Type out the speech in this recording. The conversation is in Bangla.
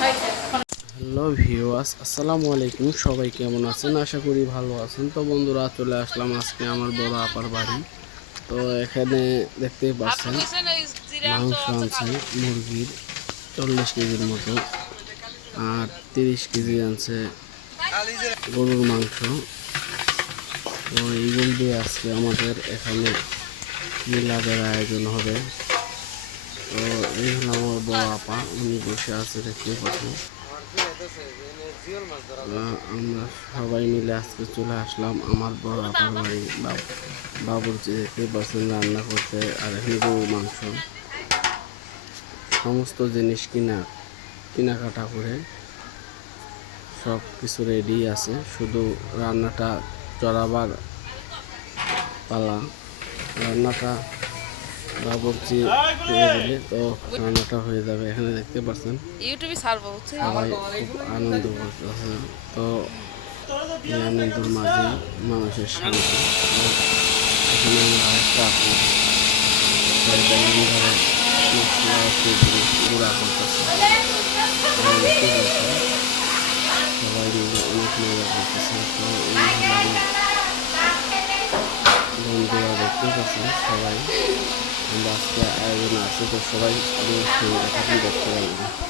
হ্যালো ভিউয়ার্স, আসসালামু আলাইকুম। সবাই কেমন আছেন? আশা করি ভালো আছেন। তো বন্ধুরা, চলে আসলাম আজকে আমার বড় আপার বাড়ি। তো এখানে দেখতে পাচ্ছেন, মাংস আনছে, মুরগির চল্লিশ কেজির মতো আর তিরিশ কেজি আনছে গরুর মাংস। তো এইগুলো দিয়ে আজকে আমাদের এখানে মিলাদের আয়োজন হবে। তো এই হলো বড় আপা উনি বসে আছে দেখতেই পাচ্ছেন আমরা সবাই মিলে আজকে চলে আসলাম আমার বড় আপার বাড়ি। বাব- বাবুর্চি দেখতেই পাচ্ছেন রান্না করতে আর এখানে গরুর মাংস। সমস্ত জিনিস কিনা, কেনাকাটা করে সব কিছু রেডি আছে। শুধু রান্নাটা চড়াবার পালা। রান্নাটা বাবুর্চি তো রান্নাটা হয়ে যাবে এখানে দেখতে পাচ্ছেন ইউটিউবে ছাড়বো সবাই খুব আনন্দ করতেছে তো এই আনন্দের মাঝে মানুষের শান্তি এখানে আমরা গুঁড়া করতেছে সবাই মিলে অনেক মজা করতেছে তো এইভাবে বন্ধুরা দেখতে পাচ্ছেন সবাই আমরা আজকে আয়োজন আছে তো সবাই আমাদের সঙ্গে দেখা দেখতে পারবেন